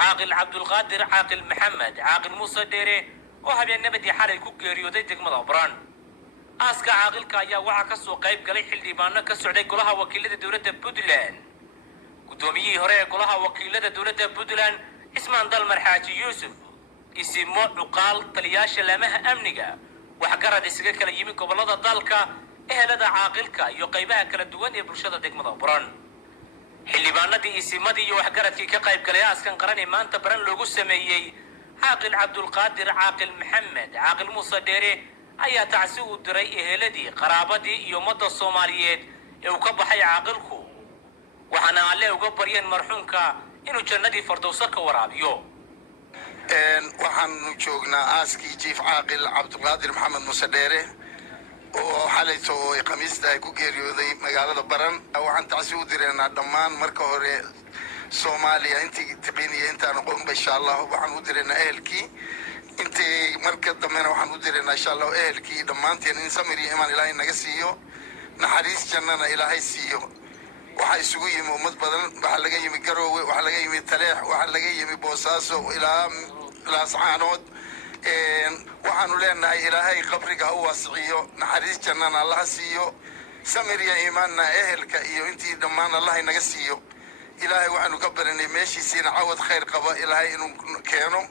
عاقل عبد القادر عاقل محمد عاقل موسى ديري وهبين نبدي حالي كوكيريو دي دقمة بران aaska caaqilka ayaa waxaa ka soo qayb galay xildhibaano ka socday golaha wakiilada dowladda Puntland gudoomiyihii hore ee golaha wakiilada dowladda Puntland Ismaan Dalmar Xaaji Yuusuf isimo cuqaal taliyaasha laamaha amniga wax garad isaga kala yimi gobolada dalka ehelada caaqilka iyo qaybaha kala duwan ee bulshada degmada Baran xildhibaanadii isimadii iyo wax garadkii ka qayb galay aaskan qaran ee maanta Baran loogu sameeyay caaqil Cabdulqaadir caaqil Maxamed caaqil Muuse Dheere ayaa tacsi u diray eheladii qaraabadii iyo ummadda Soomaaliyeed ee uu ka baxay caaqilku waxaana alle uga baryeen marxuumka inuu jannadii Firdawsa ka waraabiyo waxaan joognaa aaskii jiif caaqil Cabdulqaadir Maxamed Muuse Dheere oo xalayto oo khamiista ay ku geeriyooday magaalada Baran waxaan tacsi u direynaa dhammaan marka hore Soomaaliya intii taqiniye intaan qoon insha Allah waxaan u direynaa ehelkii intii marka dambeena waxaan u direynaa insha Allah ehelkii dhamaanteen in samiri iman Ilaahay naga siiyo naxariis jannana Ilaahay siiyo waxa isugu yimi ummad badan waxa laga yimi Garoowe waxa laga yimi Taleex waxa laga yimi Boosaaso ilaa Laascaanood waxaanu leenahay Ilaahay qabriga u waasiyo naxariis jannana Allah siiyo samiri imanna ehelka iyo intii dhamaan Allah naga siiyo Ilaahay waxaanu ka baranay meeshiisina cawad khayr qaba Ilaahay inuu keeno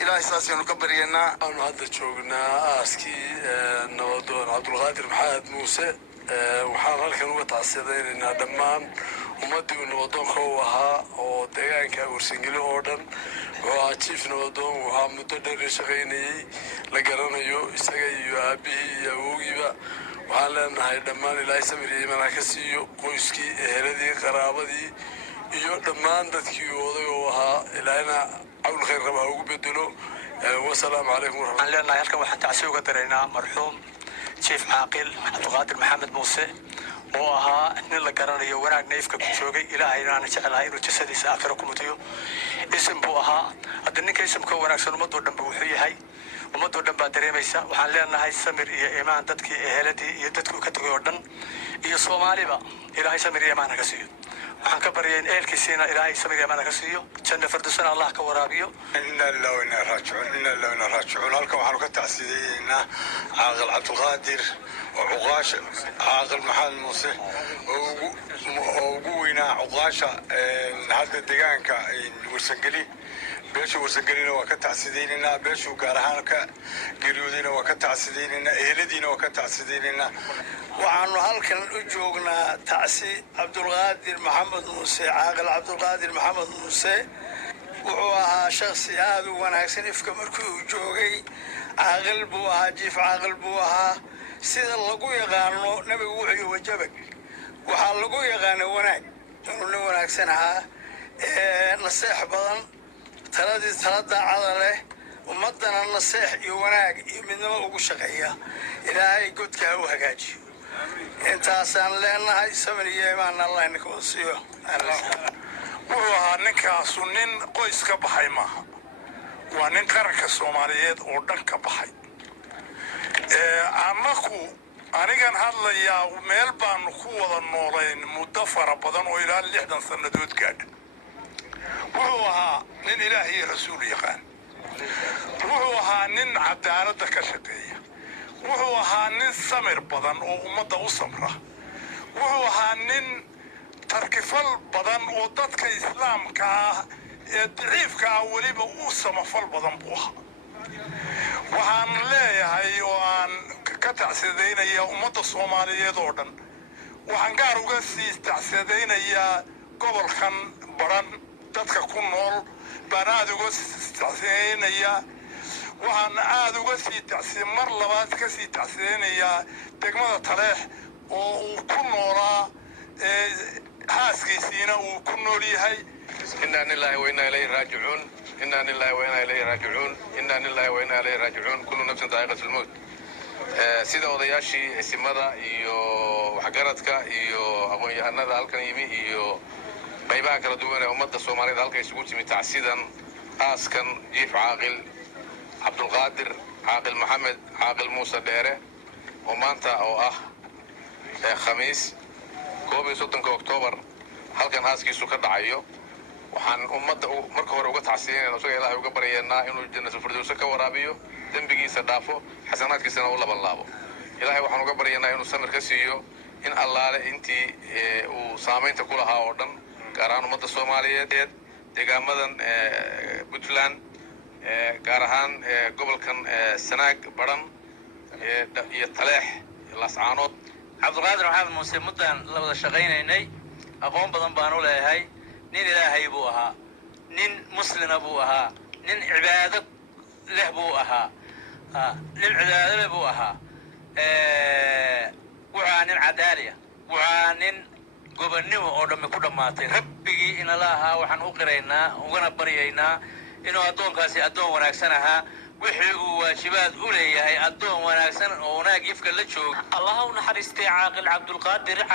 إلهي ساسينو كبرينا أنا هذا شوقنا أسكي نودون عبد القادر محمد موسى وحال كان وتعسدين إن دمان ومدي نودون خوها وديان كورسينجلي أوردن وعتيف نودون وعمدودر شغيني لقرنا يو إسقي يو أبي يوجيبا وحالنا هاي دمان إلهي سمري مناكسيو قويسكي هردي قرابدي يو دمان دتكيو وها إلهنا أول خير ربها وقبدلو والسلام عليكم ورحمة الله. لأن يلقى واحد تعسوق درينا مرحوم شيف عاقل عبد القادر محمد موسى وها إن الله قرنا يوراق نيفك بشوقي إلى هاي أنا شعلها إنه جسدي سآخركم تيو اسم بوها أدنك اسم كوراق سنو مدور دم بوحي هاي ومدور دم بدري ميسا وحن لأن هاي سمر إيمان دتك إهلتي يدتكو كتغيردن إيه صومالي با إلى هاي سمر إيمان كسيو waxaan ka bariyeen eelkiisina ilaahay samir yaman ka siiyo janna firdawsana Allah ka waraabiyo inna lillahi wa inna ilaihi raaji'uun inna lillahi wa inna ilaihi raaji'uun halka waxaan ka tacsiyeynaa caaqil Cabdulqaadir وعقاش عاقل محمد موسى وقوينا عقاشة هذا الدجان كورسنجلي بيشو ورسنجلينا وكتع سديننا بيشو قارهانك قريودينا وكتع سديننا إهلدينا وكتع سديننا وعنو هالكن جوجنا تعسي عبد القادر محمد موسى عاقل عبد القادر محمد موسى وهو شخصي هذا وانا اكسنف كمركو جوجي عاقل بوها جيف عاقل بوها سيد اللقو يغانو نبي وحي وجبك وحال لقو يغانو وناك انو وناك سنها نصيح بدن تلدى عضله ومدنا النصيح يوناك من ugu shaqeeya ilaahay godka u hagaajiyo intaasaan leenahay samiriye imaan Allah inka wasiyo waa ninkaas nin qoys ka baxay maaha waa nin qaranka Soomaaliyeed oo dhan ka baxay amaku anigan hadlayaa meel baan ku wada noolayn muddo fara badan oo ilaa 60 sanadood gaadhay wuxuu ahaa nin ilaahay rasuul yaqaan wuxuu ahaa nin cadaalada ka shaqeeya wuxuu ahaa nin samir badan oo ummadda u samra wuxuu ahaa nin tarkifal badan oo dadka islaamka ah ee daciifka ah waliba u samafal badan buu ahaa waxaan leeyahay oo aan ka tacsiyeynaya ummadda Soomaaliyeed oo dhan waxaan gaar uga sii tacsiyeynaya gobolkan Baran dadka ku nool baan aad uga tacsiyeynaya waxaan aad uga sii tacsiyeyn mar labaad ka sii tacsiyeynaya degmada Taleex oo uu ku noolaa haaskiisina uu ku nool yahay inna lillahi wa inna ilayhi raaji'uun inna lillahi wa inna ilayhi raaji'uun inna lillahi wa inna ilayhi raaji'uun kullu nafsin dha'iqatul maut sida odayaashii isimada iyo waxgaradka iyo aqoon-yahanada halkan yimi iyo qaybaha kala duwan ee ummadda Soomaaliyeed halka isugu timi tacsidan aaskan jiif caaqil Cabdulqaadir caaqil Maxamed caaqil Muuse Dheere oo maanta oo ah khamiis 31 Oktoobar halkan aaskiisu ka dhacayo waxaan ummadda marka hore uga tacsiinayna isaga ilaahay uga baryaynaa inuu jannatul firdawsa ka waraabiyo dembigiisa dhaafo xasanaadkiisana u laban laabo ilaahay waxaan uga baryaynaa inuu samir ka siiyo in allaale intii uu saamaynta ku lahaa oo dhan gaar ahaan ummadda soomaaliyeed deegaamadan puntland gaar ahaan gobolkan sanaag baran iyo taleex laascaanood cabdulqaadir maxamed muuse muddaan la wada shaqaynaynay aqoon badan baan u leeyahay nin ilaahay buu ahaa nin muslina buu ahaa nin cibaado leh buu ahaa nin cibaado leh buu ahaa wuxuu nin cadaaliya wuxuu nin gobonnimo oo dhammi ku dhammaatay rabbigii inala ahaa waxaan u qiraynaa ugana baryaynaa inuu addoonkaasi addoon wanaagsan ahaa wixii uu waajibaad u leeyahay addoon wanaagsan oo wanaag ifka la jooga allaha u naxariistay caaqil cabdulqaadir